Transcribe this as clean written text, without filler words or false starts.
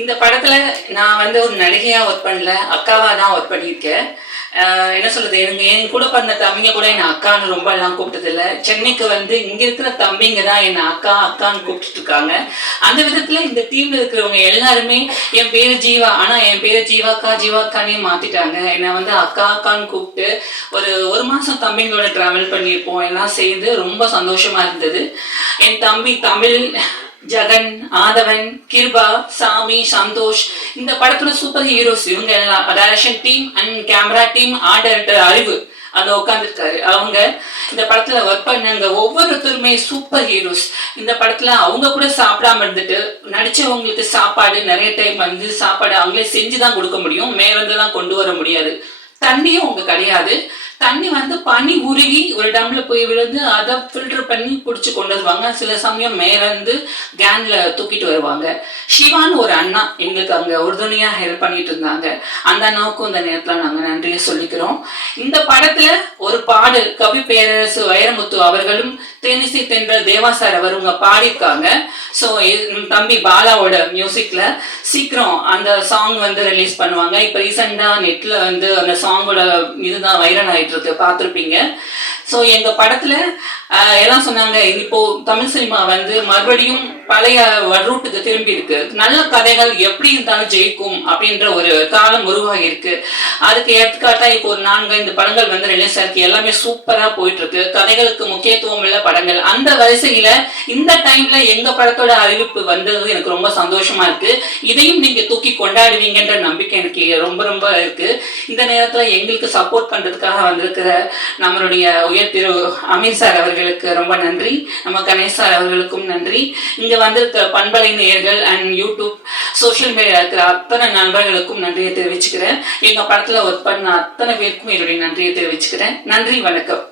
இந்த படத்துல நான் வந்து ஒரு நடிகையா ஒர்க் பண்ணல, அக்காவா தான் ஒர்க் பண்ணியிருக்கேன். என்ன சொல்றது, எனக்கு என் கூட பிறந்த தம்பிங்க கூட என்னை அக்கான்னு ரொம்ப எல்லாம் கூப்பிட்டது இல்லை. சென்னைக்கு வந்து இங்க இருக்கிற தம்பிங்க தான் என்னை அக்கா அக்கான்னு கூப்பிட்டு இருக்காங்க. அந்த விதத்துல இந்த டீம்ல இருக்கிறவங்க எல்லாருமே என் பேரு ஜீவா, ஆனா என் பேரு ஜீவாக்கா ஜீவாக்கானே மாத்திட்டாங்க. என்னை வந்து அக்கா அக்கான்னு கூப்பிட்டு ஒரு மாசம் தம்பிங்களோட டிராவல் பண்ணியிருப்போம். எல்லாம் சேர்ந்து ரொம்ப சந்தோஷமா இருந்தது. என் தம்பி தமிழ், ஜெகன், ஆதவன், கிருபா, சாமி, சந்தோஷ், இந்த படத்துல சூப்பர் ஹீரோஸ் இவங்க எல்லாம். Direction team and camera team, art director அறிவு அங்க உட்காந்துருக்காரு. அவங்க இந்த படத்துல ஒர்க் பண்ணாங்க. ஒவ்வொருத்தருமே சூப்பர் ஹீரோஸ். இந்த படத்துல அவங்க கூட சாப்பிடாம இருந்துட்டு நடிச்சவங்களுக்கு சாப்பாடு நிறைய டைம் வந்து சாப்பாடு அவங்களே செஞ்சுதான் கொடுக்க முடியும், மேல இருந்துலாம் கொண்டு வர முடியாது. தண்ணியும் அவங்க கிடையாது. தண்ணி வந்து பனி உருகி ஒரு டம்ல போய் விழுந்து அதை ஃபில்டர் பண்ணி பிடிச்சி கொண்டு வருவாங்க. சில சமயம் மேலேருந்து கேன்ல தூக்கிட்டு வருவாங்க. சிவான்னு ஒரு அண்ணா எங்களுக்கு அங்க உறுதுணையா ஹெல்ப் பண்ணிட்டு இருந்தாங்க. அந்த அண்ணாவுக்கும் இந்த நேரத்துல நாங்க நன்றியை சொல்லிக்கிறோம். இந்த படத்துல ஒரு பாடு கவி பேரரசு வைரமுத்து அவர்களும் தேனிசை தென்றல் தேவா சார் அவருங்க பாடியிருக்காங்க. ஸோ தம்பி பாலாவோட மியூசிக்ல சீக்கிரம் அந்த சாங் வந்து ரிலீஸ் பண்ணுவாங்க. இப்போ ரீசெண்டா நெட்ல வந்து அந்த சாங்கோட இதுதான் வைரல் ஆயிட்டு இருக்கு, பார்த்துருப்பீங்க. ஸோ எங்க படத்துல எல்லாம் சொன்னாங்க, இப்போ தமிழ் சினிமா வந்து மறுபடியும் பழைய ரூட்டுக்கு திரும்பி இருக்கு. நல்ல கதைகள் எப்படி இருந்தாலும் ஜெயிக்கும் அப்படின்ற ஒரு காலம் உருவாகி இருக்கு. அதுக்கு எடுத்துக்காட்டா இப்போ ஒரு 4-5 படங்கள் வந்து ரிலீஸ் ஆயிருக்கு. எல்லாமே சூப்பரா போயிட்டு இருக்கு. கதைகளுக்கு முக்கியத்துவம் உள்ள படங்கள். அந்த வரிசையில இந்த டைம்ல எங்க படத்தோட அறிவிப்பு வந்தது எனக்கு ரொம்ப சந்தோஷமா இருக்கு. இதையும் நீங்க தூக்கி கொண்டாடுவீங்கன்ற நம்பிக்கை எனக்கு ரொம்ப ரொம்ப இருக்கு. இந்த நேரத்துல எங்களுக்கு சப்போர்ட் பண்றதுக்காக வந்திருக்கிற நம்மளுடைய உயர் திரு அமீர் சார் அவர்களுக்கு ரொம்ப நன்றி. நம்ம கணேஷ் சார் அவர்களுக்கும் நன்றி. இங்க வந்திருக்கிற பண்பலை நேயர்கள் அண்ட் யூடியூப் சோசியல் மீடியா இருக்கிற அத்தனை நண்பர்களுக்கும் நன்றியை தெரிவிச்சுக்கிறேன். எங்க படத்துல ஒர்க் பண்ண அத்தனை பேருக்கும் என்னுடைய நன்றியை தெரிவிச்சுக்கிறேன். நன்றி, வணக்கம்.